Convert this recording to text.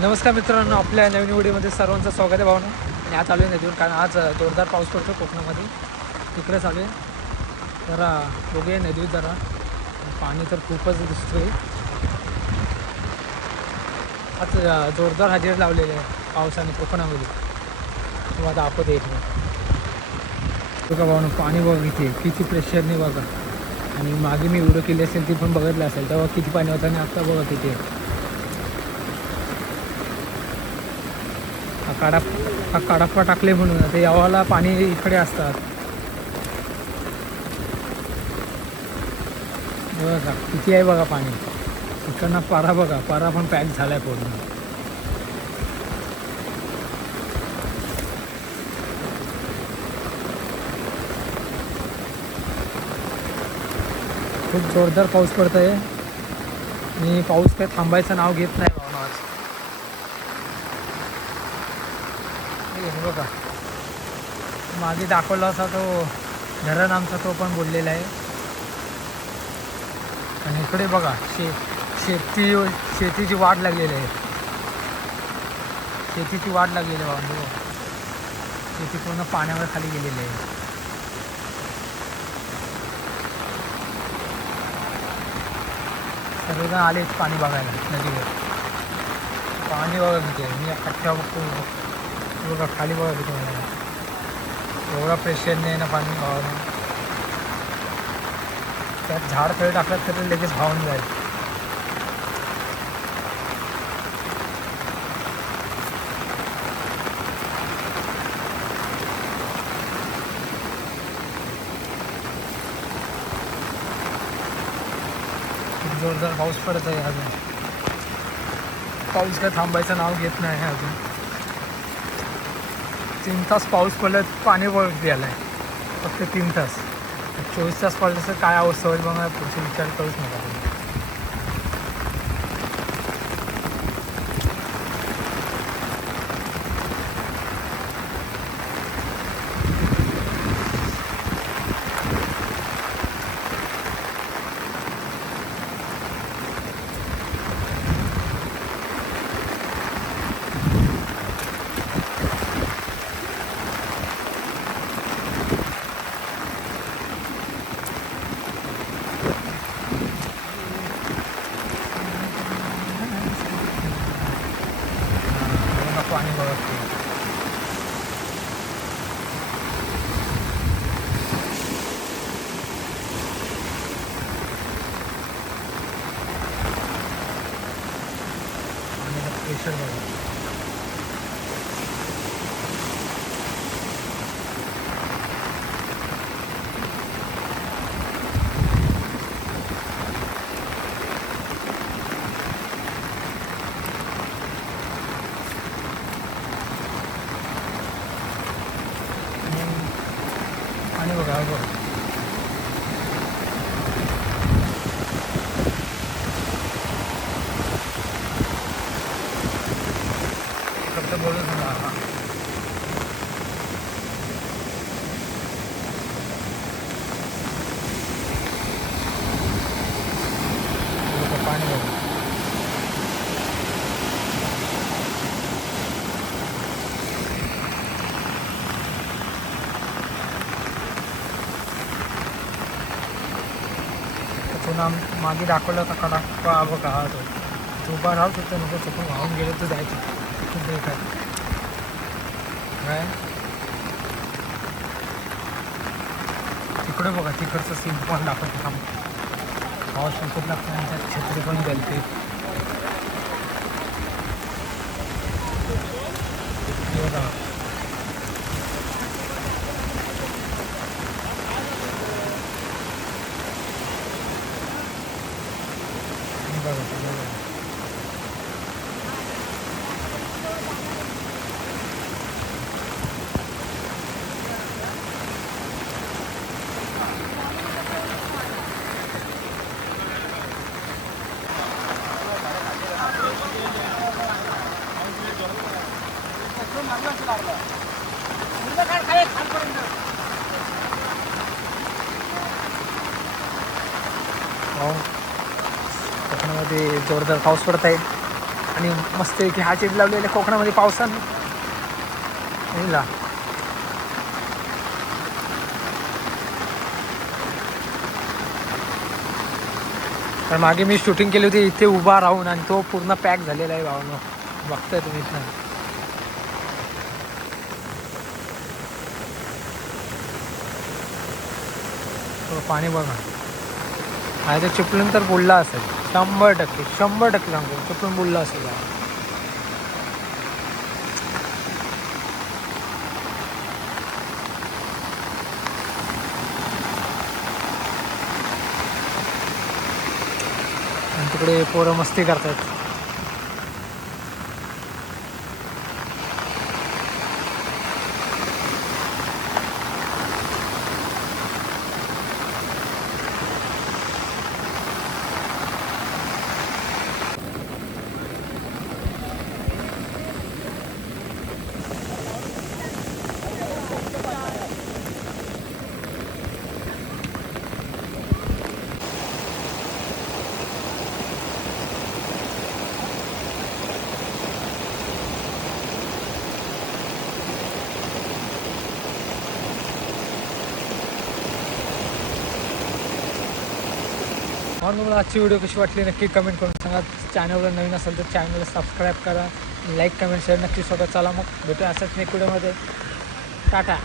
नमस्कार मित्रांनो, आपल्या नवीन व्हिडिओमध्ये सर्वांचं स्वागत आहे भावना. आणि आज चालू आहे नदीवर, कारण आज जोरदार पाऊस पडतो कोकणामध्ये. तिकडे चालू आहे. जरा बघूया नदीवर जरा पाणी तर खूपच दिसतोय. आज जोरदार हजेरी लावलेले आहे पावसाने कोकणामध्ये. किंवा दाखवत एक बघा भावना, पाणी बघा किती प्रेशरने बघा. आणि मागे मी व्हिडिओ केली असेल ती पण बघितलं असेल तेव्हा किती पाणी होतं आणि आता बघा किती आहे. हा काडाप्पा टाकले म्हणून ते यावाला पाणी इकडे असतात. बघा किती आहे बघा पाणी. इकडनं पारा बघा, पारा पण पॅक झालाय पूर्ण. खूप जोरदार पाऊस पडत आहे आणि पाऊस काय थांबायचं नाव घेत नाही भावना आज. हे बघा मागे दाखवला असा तो धरण आमचा, तो पण बोललेला आहे. आणि इकडे बघा शेतीची वाट लागलेली आहे. शेतीची वाट लागलेली आहे भाऊ. शेती पूर्ण पाण्यावर खाली गेलेली आहे. सर्वजण आलेच पाणी बघायला नदीवर. पाणी बघा किती आहे. मी अख्ख्या बघतो बघा खाली बघा किती मला. एवढा प्रेशरने आहे ना पाणी भावानं. त्यात झाड खेळ टाकलं तर लगेच भावून जाईल. खूप जोरदार पाऊस पडत आहे अजून. पाऊस काय थांबायचं नाव घेत नाही अजून. 3 तास पाऊस पडलं पाणी वळत गेलं आहे. फक्त 3 तास. 24 तास पडलं तर काय अवस्था होईल बघा. पुढचे विचार करूच नका तुम्ही. पाणी बघा. प्रेशर बघा. पाणी बघा बघा. फक्त बोलूच नका. पाणी बघा. पुन्हा मागे दाखवलं का कडाक्का बघा. हा तो उभा राहू शकतो. नको चुकून वाहून गेले तर जायचं. खूप बेकार काय. तिकडे बघा तिकडचं सीन पण दाखवतो थांब. पाऊस पण खूप लागतो. त्यांच्यात छत्री पण गेलते. बघा बघा. कोकणामध्ये जोरदार पाऊस पडत आहे. आणि मस्त की हाजीर लावलेल्या कोकणामध्ये पावसानं येईल. तर मागे मी शूटिंग केली होती इथे उभा राहून आणि तो पूर्ण पॅक झालेला आहे भावनो, बघताय तुम्ही. पाणी बघा. आहे ते चिपळूण तर बुडला असेल 100% सांगतो, चिपळूण बुडला असेल. आणि तिकडे पोरं मस्ती करतायत. म्हणून तुम्हाला आजची व्हिडिओ कशी वाटली नक्की कमेंट करून सांगा. चॅनलवर नवीन असेल तर चॅनलला सबस्क्राईब करा, लाईक कमेंट शेअर नक्की सोबत. चला मग भेटूया असंच नेक्स्ट व्हिडिओमध्ये. टाटा.